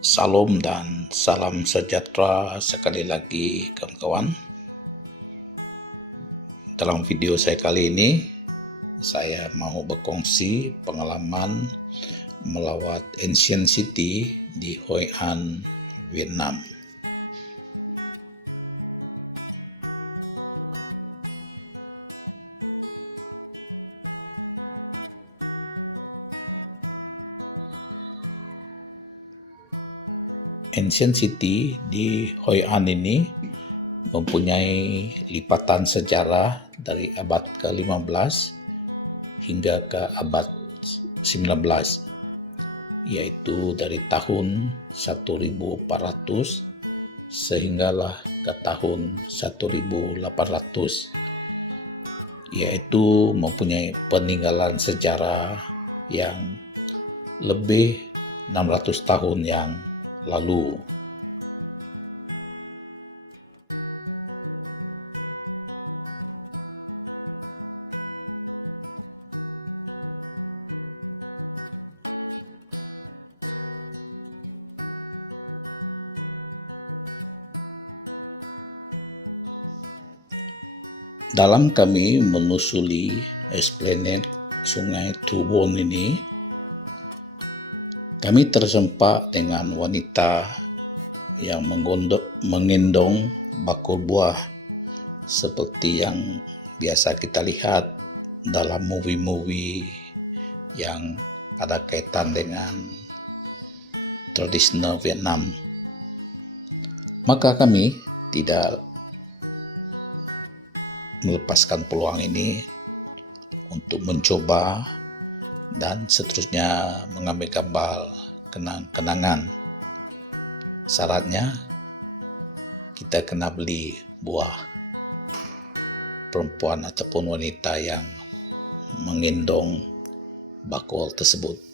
Salam dan salam sejahtera sekali lagi kawan-kawan. Dalam video saya kali ini, saya mau berkongsi pengalaman melawat Ancient City di Hoi An, Vietnam. Ancient City di Hoi An ini mempunyai lipatan sejarah dari abad ke-15 hingga ke abad 19, yaitu dari tahun 1400 sehinggalah ke tahun 1800, yaitu mempunyai peninggalan sejarah yang lebih 600 tahun yang lalu. Dalam kami menyusuri esplanade Sungai Thu Bon ini, kami tersempak dengan wanita yang menggendong bakul buah seperti yang biasa kita lihat dalam movie-movie yang ada kaitan dengan tradisional Vietnam. Maka kami tidak melepaskan peluang ini untuk mencoba dan seterusnya mengambil gambar kenang-kenangan. Syaratnya kita kena beli buah perempuan ataupun wanita yang menggendong bakul tersebut.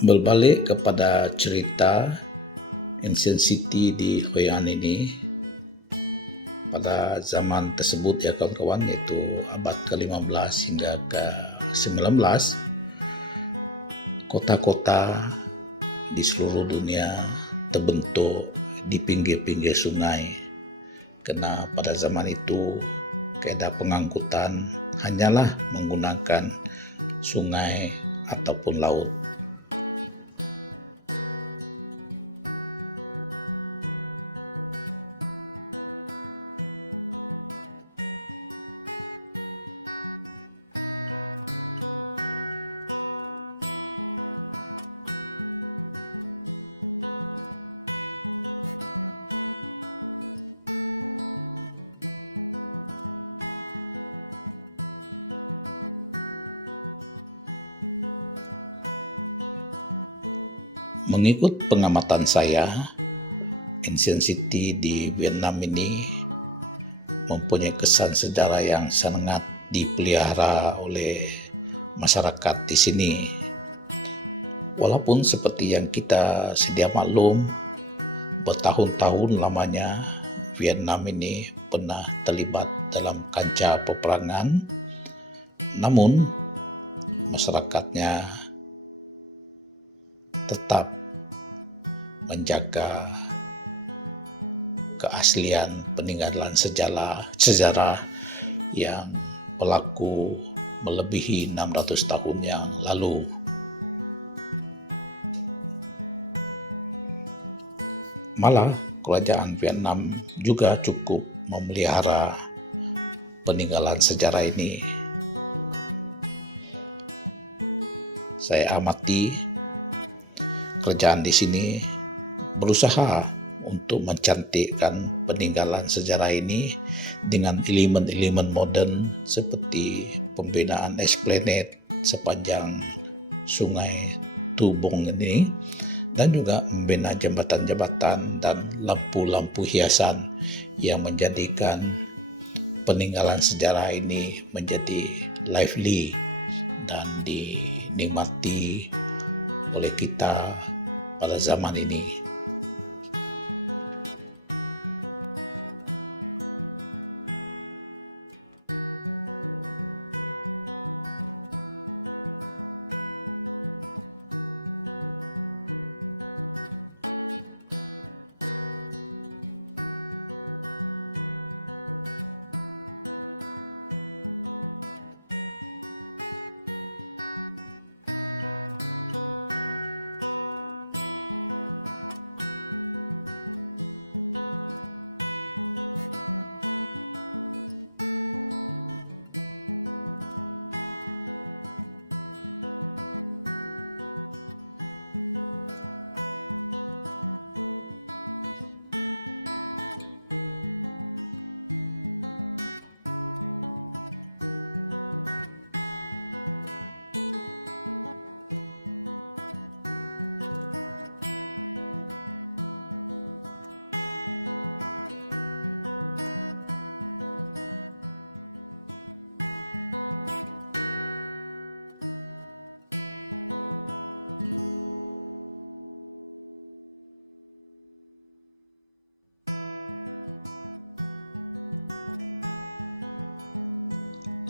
Berbalik kepada cerita Ancient City di Hoi An ini, pada zaman tersebut ya kawan-kawan, yaitu abad ke-15 hingga ke-19, kota-kota di seluruh dunia terbentuk di pinggir-pinggir sungai. Karena pada zaman itu kaedah pengangkutan hanyalah menggunakan sungai ataupun laut. Mengikut pengamatan saya, Ancient City di Vietnam ini mempunyai kesan sejarah yang sangat dipelihara oleh masyarakat di sini. Walaupun seperti yang kita sedia maklum, bertahun-tahun lamanya Vietnam ini pernah terlibat dalam kancah peperangan, namun masyarakatnya tetap menjaga keaslian peninggalan sejarah yang berlaku melebihi 600 tahun yang lalu. Malah kerajaan Vietnam juga cukup memelihara peninggalan sejarah ini. Saya amati kerajaan di sini berusaha untuk mencantikkan peninggalan sejarah ini dengan elemen-elemen modern seperti pembinaan esplanade sepanjang Sungai Tubong ini, dan juga membina jembatan-jembatan dan lampu-lampu hiasan yang menjadikan peninggalan sejarah ini menjadi lively dan dinikmati oleh kita pada zaman ini.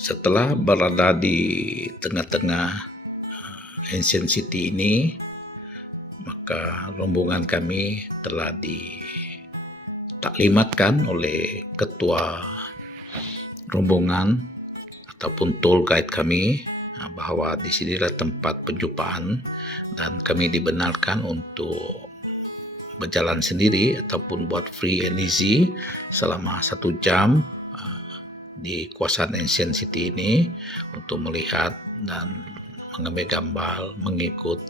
Setelah berada di tengah-tengah ancient city ini, maka rombongan kami telah ditaklimatkan oleh ketua rombongan ataupun tour guide kami bahwa di sinilah tempat penjumpaan dan kami dibenarkan untuk berjalan sendiri ataupun buat free and easy selama 1 jam di kawasan Ancient City ini untuk melihat dan mengambil gambar mengikut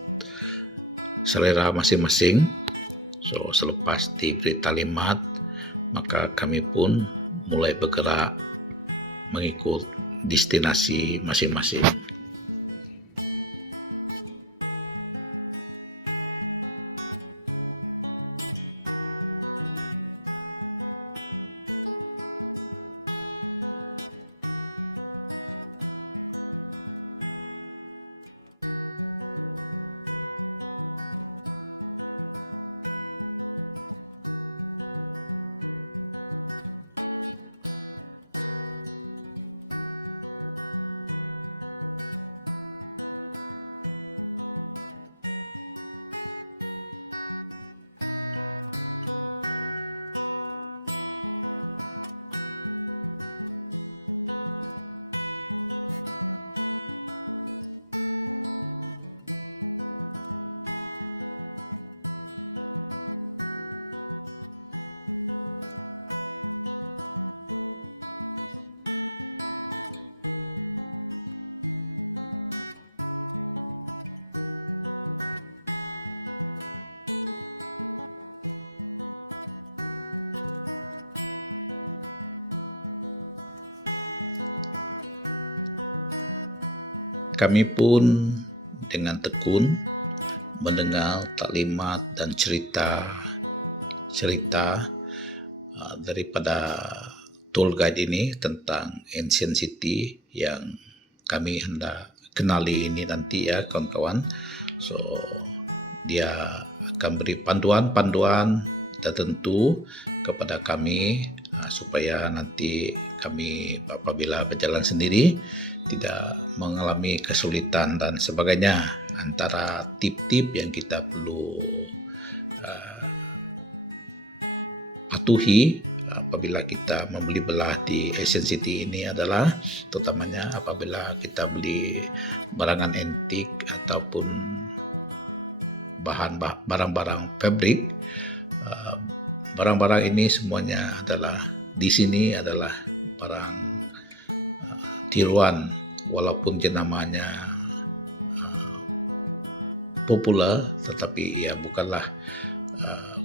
selera masing-masing. So, selepas diberi talimat, maka kami pun mulai bergerak mengikut destinasi masing-masing. Kami pun dengan tekun mendengar taklimat dan cerita daripada tour guide ini tentang Ancient City yang kami hendak kenali ini nanti ya kawan-kawan. So, dia akan beri panduan-panduan tertentu kepada kami supaya nanti kami apabila berjalan sendiri tidak mengalami kesulitan dan sebagainya. Antara tip-tip yang kita perlu patuhi apabila kita membeli belah di Ancient City ini adalah terutamanya apabila kita beli barangan antik ataupun barang-barang fabrik. Barang-barang ini semuanya adalah di sini adalah barang tiruan, walaupun jenamanya populer, tetapi ia bukanlah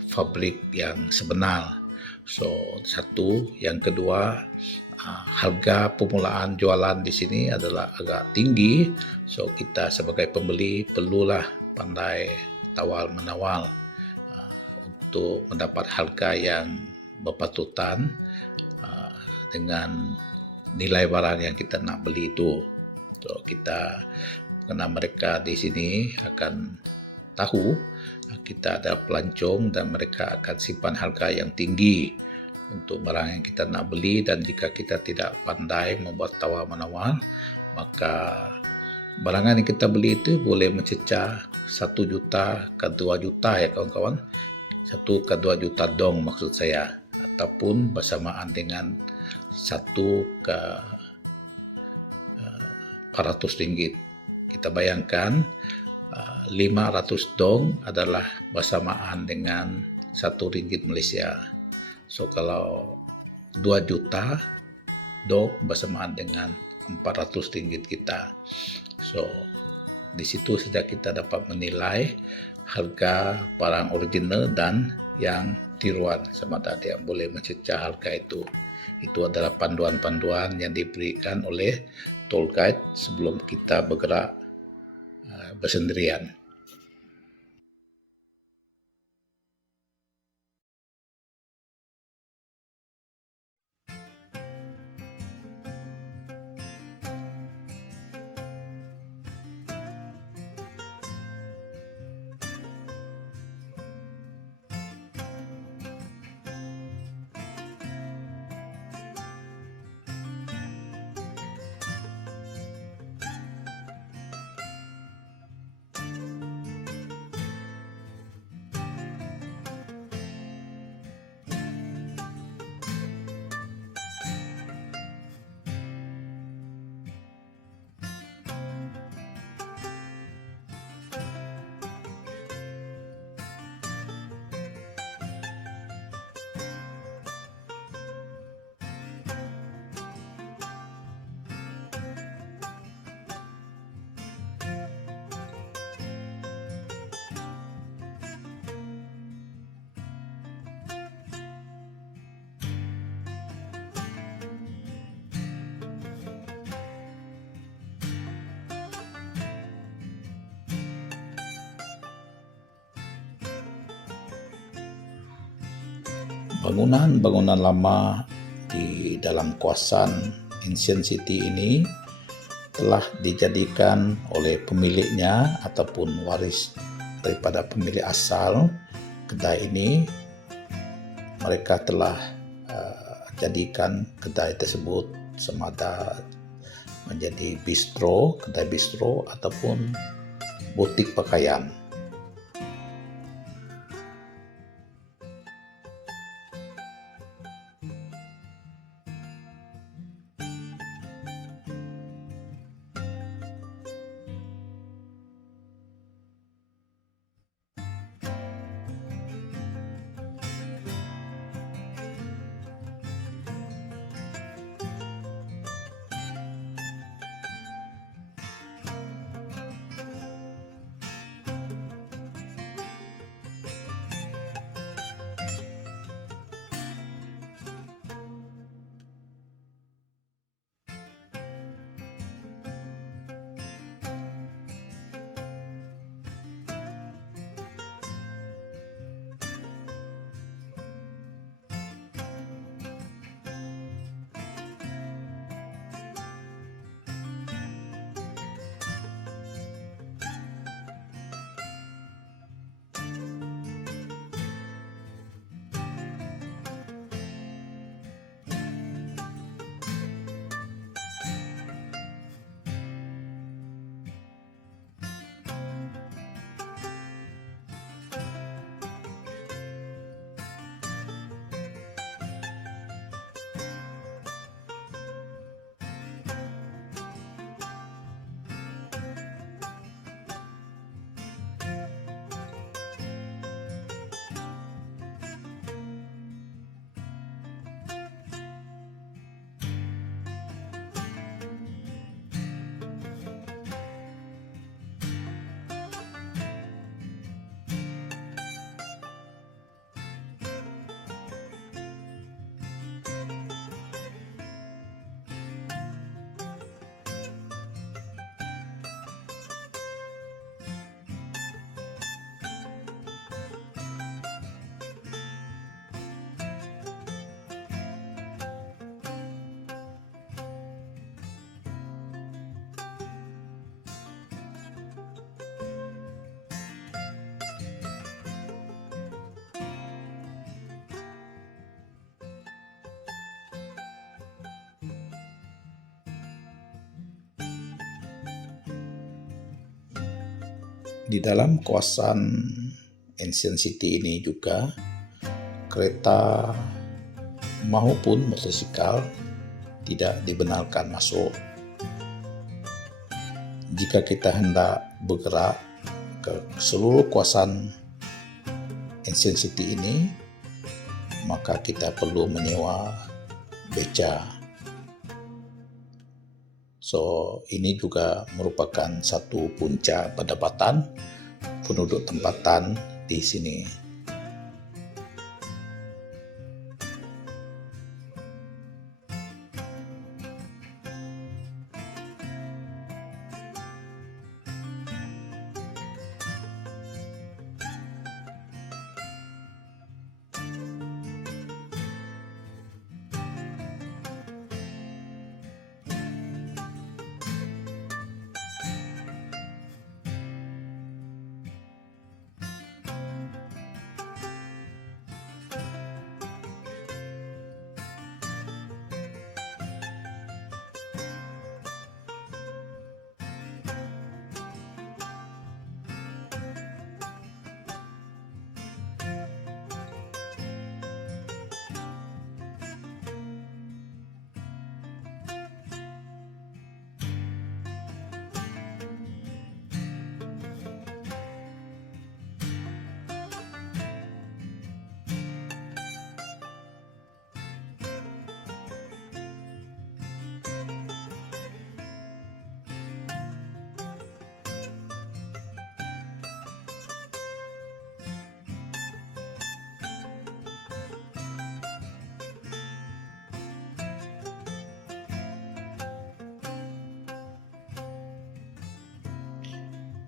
fabrik yang sebenar. So, satu. Yang kedua, harga permulaan jualan di sini adalah agak tinggi. So, kita sebagai pembeli perlulah pandai tawar-menawar untuk mendapat harga yang berpatutan dengan nilai barang yang kita nak beli itu. So, kita karena mereka di sini akan tahu kita ada pelancong dan mereka akan simpan harga yang tinggi untuk barang yang kita nak beli, dan jika kita tidak pandai membuat tawar-menawar, maka barangan yang kita beli itu boleh mencecah 1 juta ke 2 juta ya kawan-kawan. 1 ke 2 juta dong maksud saya, ataupun bersamaan dengan 1 ke 400 ringgit. Kita bayangkan 500 dong adalah bersamaan dengan 1 ringgit Malaysia. So, kalau 2 juta dong bersamaan dengan 400 ringgit kita. So, di situ saja kita dapat menilai harga barang original dan yang tiruan sama tadi yang boleh mencecah harga itu. Itu adalah panduan-panduan yang diberikan oleh tour guide sebelum kita bergerak bersendirian. Bangunan-bangunan lama di dalam kawasan Ancient City ini telah dijadikan oleh pemiliknya ataupun waris daripada pemilik asal kedai ini. Mereka telah jadikan kedai tersebut semada menjadi bistro, kedai bistro ataupun butik pakaian. Di dalam kawasan Ancient City ini juga kereta maupun motosikal tidak dibenarkan masuk. Jika kita hendak bergerak ke seluruh kawasan Ancient City ini, maka kita perlu menyewa beca. So, ini juga merupakan satu punca perdebatan penduduk tempatan di sini.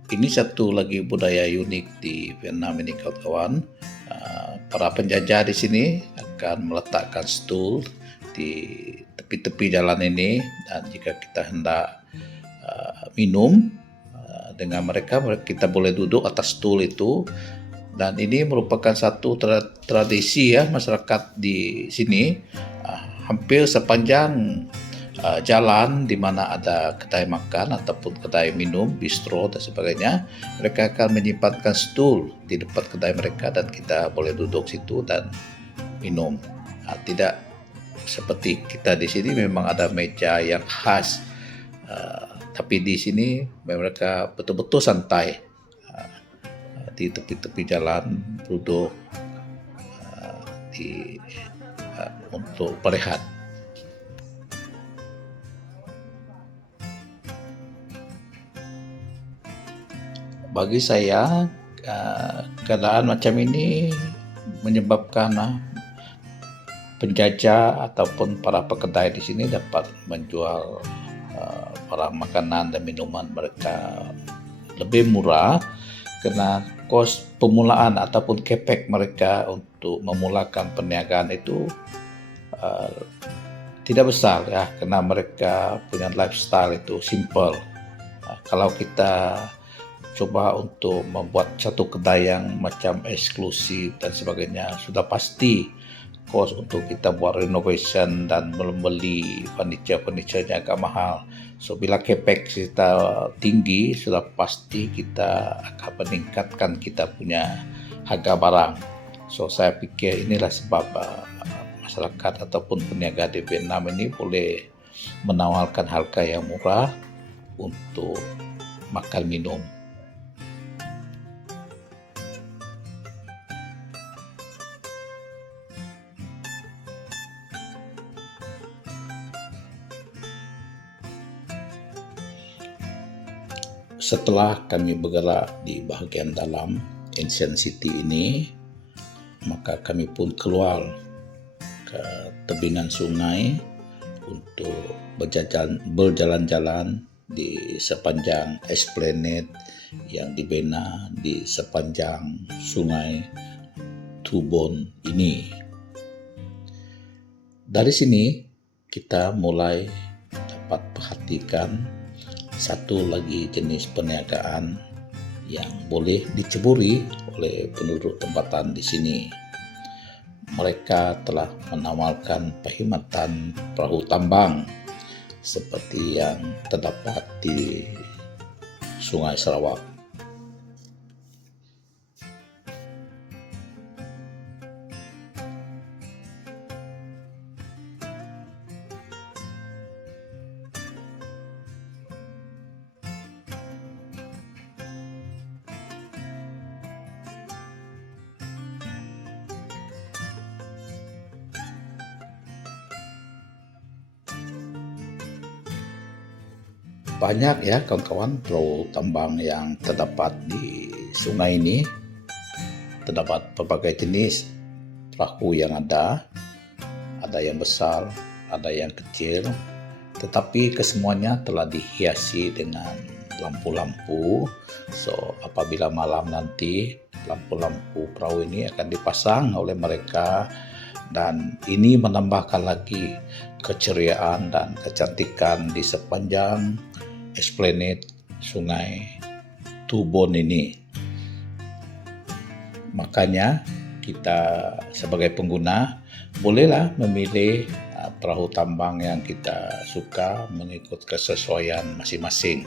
Ini satu lagi budaya unik di Vietnam ini, kawan-kawan. Para penjajah di sini akan meletakkan stul di tepi-tepi jalan ini, dan jika kita hendak minum dengan mereka, kita boleh duduk atas stul itu. Dan ini merupakan satu tradisi ya masyarakat di sini. Hampir sepanjang jalan di mana ada kedai makan ataupun kedai minum, bistro dan sebagainya, mereka akan menyimpankan stul di depan kedai mereka dan kita boleh duduk situ dan minum. Tidak seperti kita di sini memang ada meja yang khas, tapi di sini mereka betul-betul santai di tepi-tepi jalan duduk untuk berehat. Bagi saya, keadaan macam ini menyebabkan penjajah ataupun para pekedai di sini dapat menjual para makanan dan minuman mereka lebih murah, karena kos permulaan ataupun kepek mereka untuk memulakan perniagaan itu tidak besar ya, karena mereka punya lifestyle itu simple. Kalau kita coba untuk membuat satu kedai yang macam eksklusif dan sebagainya, sudah pasti kos untuk kita buat renovation dan membeli furniture-nya agak mahal. So, bila capex kita tinggi, sudah pasti kita akan meningkatkan kita punya harga barang. So, saya pikir inilah sebab masyarakat ataupun peniaga di Vietnam ini boleh menawarkan harga yang murah untuk makan minum. Setelah kami bergerak di bahagian dalam Ancient City ini, maka kami pun keluar ke tebingan sungai untuk berjalan-jalan di sepanjang esplanade yang dibina di sepanjang sungai Thu Bon ini. Dari sini kita mulai dapat perhatikan satu lagi jenis perniagaan yang boleh diceburi oleh penduduk tempatan di sini. Mereka telah menawarkan perkhidmatan perahu tambang seperti yang terdapat di Sungai Sarawak. Banyak ya kawan-kawan perahu tambang yang terdapat di sungai ini. Terdapat berbagai jenis perahu yang ada yang besar, ada yang kecil, tetapi kesemuanya telah dihiasi dengan lampu-lampu. So, apabila malam nanti lampu-lampu perahu ini akan dipasang oleh mereka, dan ini menambahkan lagi keceriaan dan kecantikan di sepanjang esplanade Sungai Tubon ini. Makanya kita sebagai pengguna bolehlah memilih perahu tambang yang kita suka mengikut kesesuaian masing-masing.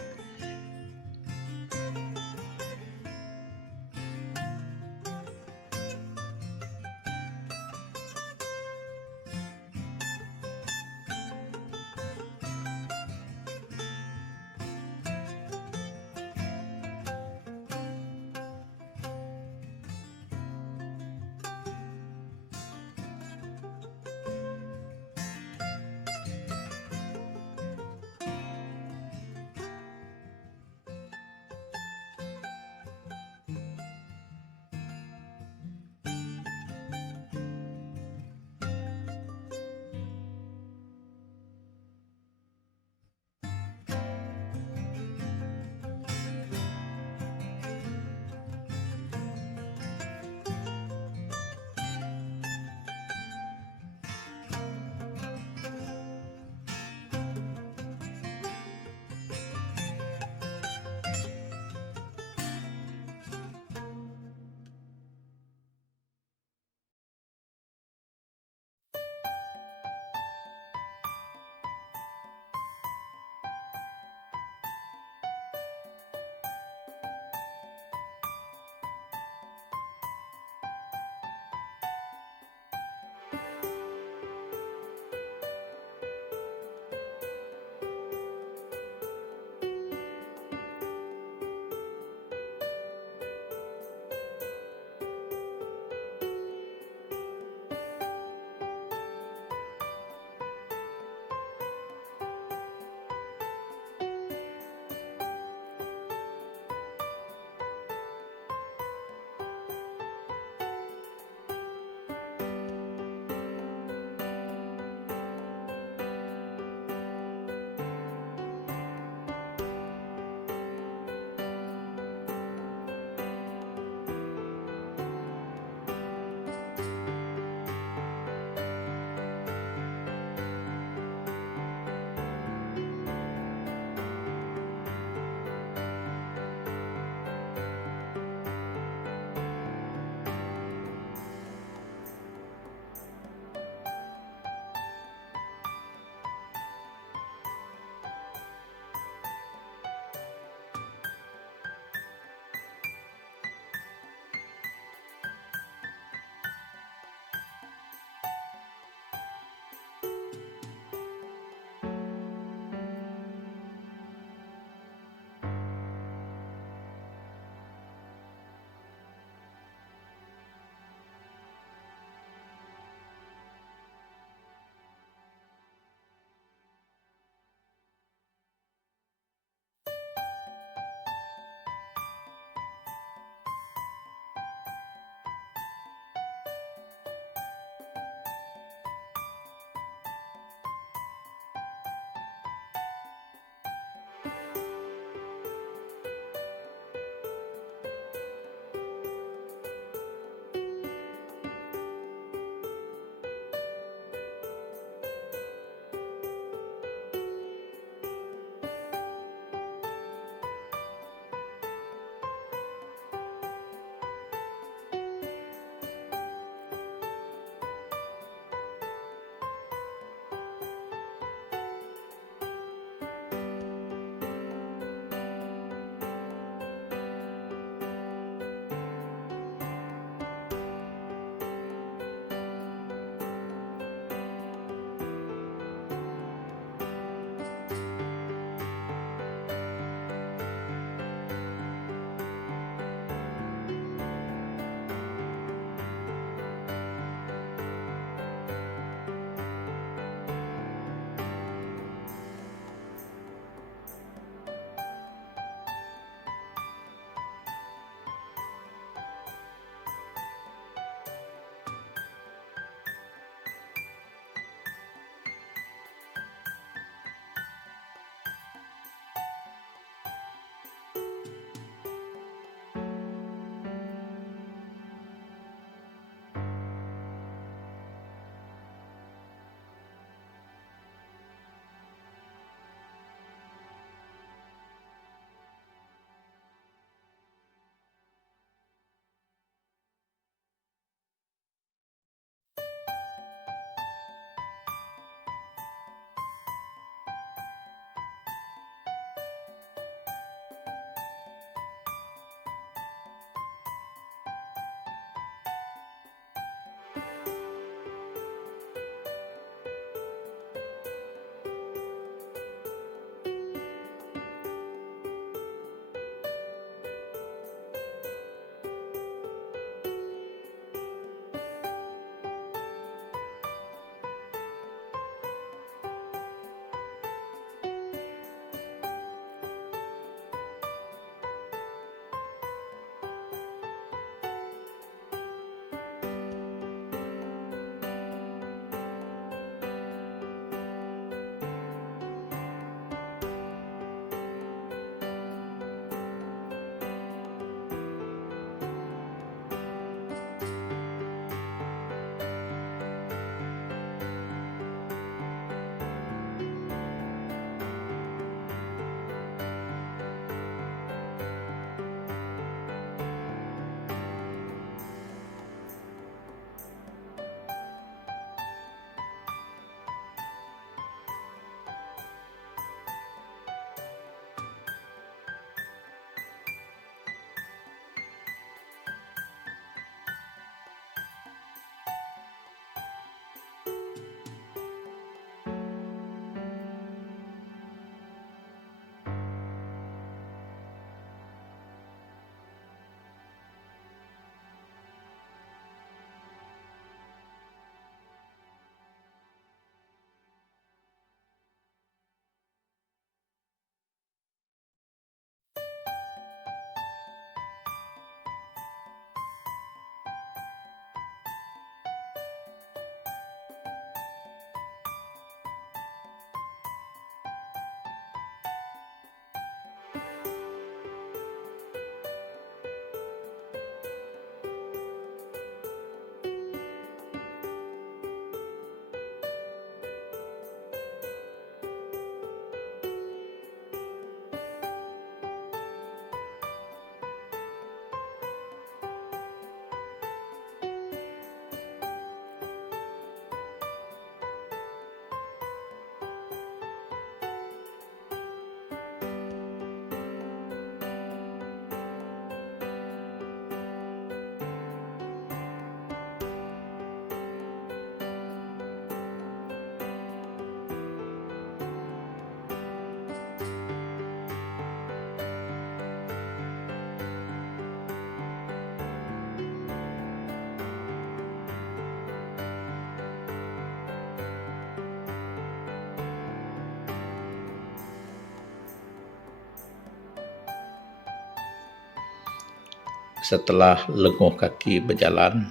setelah lenguh kaki berjalan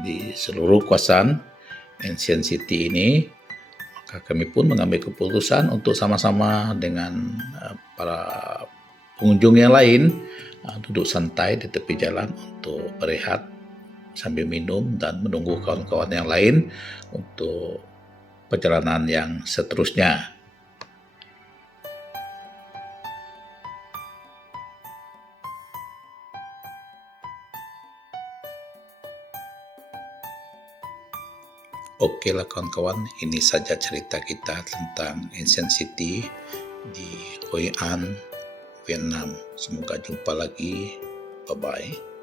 di seluruh kawasan Ancient City ini, maka kami pun mengambil keputusan untuk sama-sama dengan para pengunjung yang lain duduk santai di tepi jalan untuk berehat sambil minum dan menunggu kawan-kawan yang lain untuk perjalanan yang seterusnya. Oke lah kawan-kawan, ini saja cerita kita tentang Ancient City di Hoi An, Vietnam. Semoga jumpa lagi. Bye-bye.